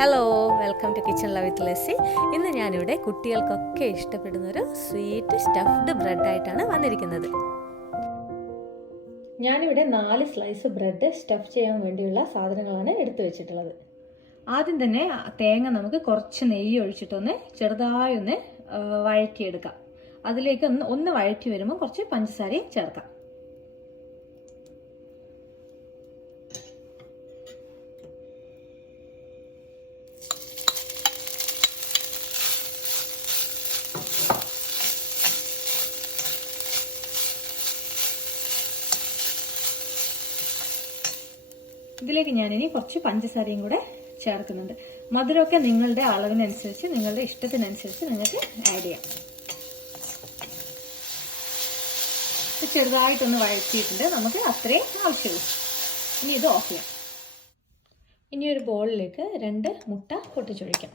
Hello, welcome to kitchen love with Lessy. ഇന്ന് ഞാനിവിടെ കുട്ടികൾക്കൊക്കെ ഇഷ്ടപ്പെടുന്നൊരു സ്വീറ്റ് സ്റ്റഫ്ഡ് ബ്രെഡായിട്ടാണ് വന്നിരിക്കുന്നത്. ഞാനിവിടെ 4 സ്ലൈസ് ബ്രെഡ് സ്റ്റഫ് ചെയ്യാൻ വേണ്ടിയുള്ള സാധനങ്ങളാണ് എടുത്തു വെച്ചിട്ടുള്ളത്. ആദ്യം തന്നെ തേങ്ങ നമുക്ക് കുറച്ച് നെയ്യ് ഒഴിച്ചിട്ടൊന്ന് ചെറുതായി ഒന്ന് വഴറ്റിയെടുക്കാം. അതിലേക്ക് ഒന്ന് വഴറ്റി വരുമ്പോൾ കുറച്ച് പഞ്ചസാരയും ചേർക്കാം. ഇതിലേക്ക് ഞാനിനി കുറച്ച് പഞ്ചസാരയും കൂടെ ചേർക്കുന്നുണ്ട്. മധുരമൊക്കെ നിങ്ങളുടെ അളവിനനുസരിച്ച്, നിങ്ങളുടെ ഇഷ്ടത്തിനനുസരിച്ച് നിങ്ങൾക്ക് ആഡ് ചെയ്യാം. ചെറുതായിട്ടൊന്ന് വഴറ്റിയിട്ടുണ്ട്, നമുക്ക് അത്രയും ആവശ്യമുള്ളൂ. ഇനി ഇത് ഓഫ് ചെയ്യാം. ഇനി ഒരു ബോളിലേക്ക് 2 മുട്ട പൊട്ടിച്ചൊഴിക്കാം.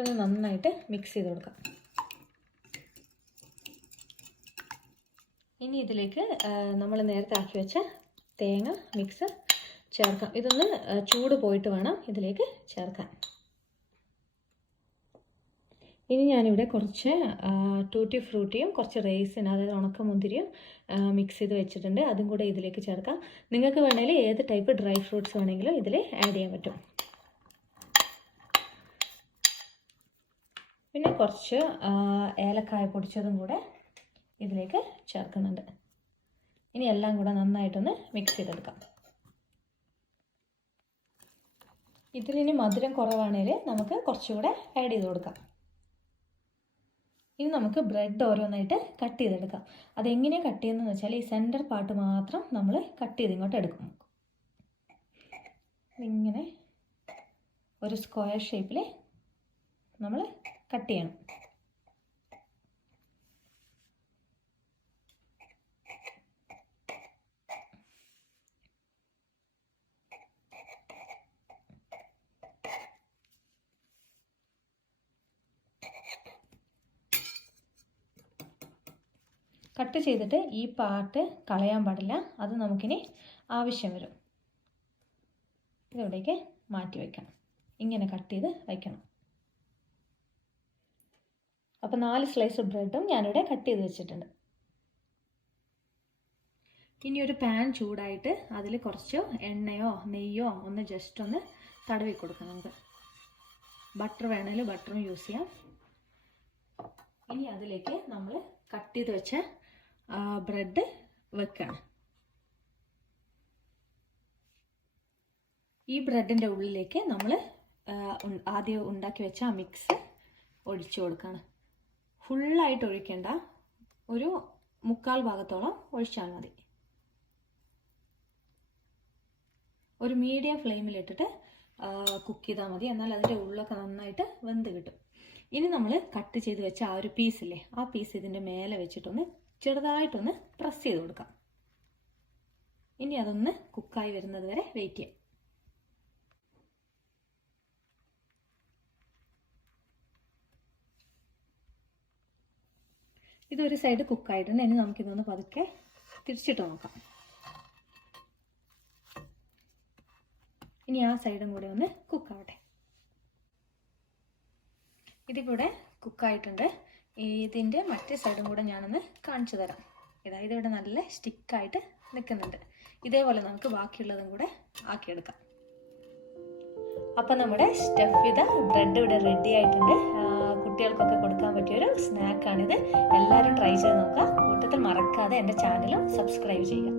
ഇതൊന്ന് നന്നായിട്ട് മിക്സ് ചെയ്ത് കൊടുക്കാം. ഇനി ഇതിലേക്ക് നമ്മൾ നേരത്തെ ആക്കി വെച്ച തേങ്ങ മിക്സ് ചേർക്കാം. ഇതൊന്ന് ചൂട് പോയിട്ട് വേണം ഇതിലേക്ക് ചേർക്കാൻ. ഇനി ഞാനിവിടെ കുറച്ച് ടൂട്ടി ഫ്രൂട്ടിയും കുറച്ച് റൈസിൻ, അതായത് ഉണക്കമുന്തിരിയും മിക്സ് ചെയ്ത് വെച്ചിട്ടുണ്ട്. അതും കൂടെ ഇതിലേക്ക് ചേർക്കാം. നിങ്ങൾക്ക് വേണമെങ്കിൽ ഏത് ടൈപ്പ് ഡ്രൈ ഫ്രൂട്ട്സ് വേണമെങ്കിലും ഇതിൽ ആഡ് ചെയ്യാൻ പറ്റും. പിന്നെ കുറച്ച് ഏലക്കായ പൊടിച്ചതും കൂടെ ഇതിലേക്ക് ചേർക്കുന്നുണ്ട്. ഇനി എല്ലാം കൂടെ നന്നായിട്ടൊന്ന് മിക്സ് ചെയ്തെടുക്കാം. ഇതിലിനി മധുരം കുറവാണെങ്കിൽ നമുക്ക് കുറച്ചുകൂടെ ആഡ് ചെയ്ത് കൊടുക്കാം. ഇനി നമുക്ക് ബ്രെഡ് ഓരോന്നായിട്ട് കട്ട് ചെയ്തെടുക്കാം. അതെങ്ങനെയാണ് കട്ട് ചെയ്യുന്നതെന്ന് വെച്ചാൽ ഈ സെൻറ്റർ പാർട്ട് മാത്രം നമ്മൾ കട്ട് ചെയ്ത് ഇങ്ങോട്ട് എടുക്കും. ഇങ്ങനെ ഒരു സ്ക്വയർ ഷേപ്പിൽ നമ്മൾ കട്ട് ചെയ്യണം. കട്ട് ചെയ്തിട്ട് ഈ പാർട്ട് കളയാൻ പാടില്ല. അത് നമുക്കിനി ആവശ്യം വരും. ഇതെവിടേക്ക് മാറ്റി വയ്ക്കണം. ഇങ്ങനെ കട്ട് ചെയ്ത് വയ്ക്കണം. അപ്പോൾ 4 സ്ലൈസ് ബ്രെഡും ഞാനിവിടെ കട്ട് ചെയ്ത് വെച്ചിട്ടുണ്ട്. ഇനി ഒരു പാൻ ചൂടായിട്ട് അതിൽ കുറച്ച് എണ്ണയോ നെയ്യോ ഒന്ന് ജസ്റ്റ് ഒന്ന് തടവി കൊടുക്കണം. നമുക്ക് ബട്ടർ വേണമെങ്കിൽ ബട്ടറും യൂസ് ചെയ്യാം. ഇനി അതിലേക്ക് നമ്മൾ കട്ട് ചെയ്ത് വെച്ച ബ്രെഡ് വെക്കണം. ഈ ബ്രെഡിൻ്റെ ഉള്ളിലേക്ക് നമ്മൾ ആദ്യം ഉണ്ടാക്കി വെച്ച ആ മിക്സ് ഒഴിച്ചു കൊടുക്കണം. ഫുള്ളായിട്ട് ഒഴിക്കേണ്ട, ഒരു 1/4 ഭാഗത്തോളം ഒഴിച്ചാൽ മതി. ഒരു മീഡിയം ഫ്ലെയിമിലിട്ടിട്ട് കുക്ക് ചെയ്താൽ മതി. എന്നാൽ അതിൻ്റെ ഉള്ളൊക്കെ നന്നായിട്ട് വെന്ത് കിട്ടും. ഇനി നമ്മൾ കട്ട് ചെയ്ത് വെച്ച ആ ഒരു പീസില്ലേ, ആ പീസ് ഇതിൻ്റെ മേലെ വെച്ചിട്ടൊന്ന് ചെറുതായിട്ടൊന്ന് പ്രസ് ചെയ്ത് കൊടുക്കാം. ഇനി അതൊന്ന് കുക്കായി വരുന്നത് വരെ വെയിറ്റ് ചെയ്യാം. ഇതൊരു സൈഡ് കുക്കായിട്ടുണ്ട്. ഇനി നമുക്കിതൊന്ന് പതുക്കെ തിരിച്ചിട്ട് നോക്കാം. ഇനി ആ സൈഡും കൂടെ ഒന്ന് കുക്കാവട്ടെ. ഇതിവിടെ കുക്കായിട്ടുണ്ട്. ഇതിൻ്റെ മറ്റേ സൈഡും കൂടെ ഞാനൊന്ന് കാണിച്ചു തരാം. ഇതിവിടെ നല്ല സ്റ്റിക്കായിട്ട് നിൽക്കുന്നുണ്ട്. ഇതേപോലെ നമുക്ക് ബാക്കിയുള്ളതും കൂടെ ആക്കിയെടുക്കാം. അപ്പം നമ്മുടെ സ്റ്റഫ് ചെയ്ത ബ്രെഡ് ഇവിടെ റെഡി ആയിട്ടുണ്ട്. കുട്ടികൾക്കൊക്കെ കൊടുക്കാൻ പറ്റിയൊരു സ്നാക്കാണിത്. എല്ലാവരും ട്രൈ ചെയ്ത് നോക്കുക. കൂട്ടത്തിൽ മറക്കാതെ എൻ്റെ ചാനലും സബ്സ്ക്രൈബ് ചെയ്യുക.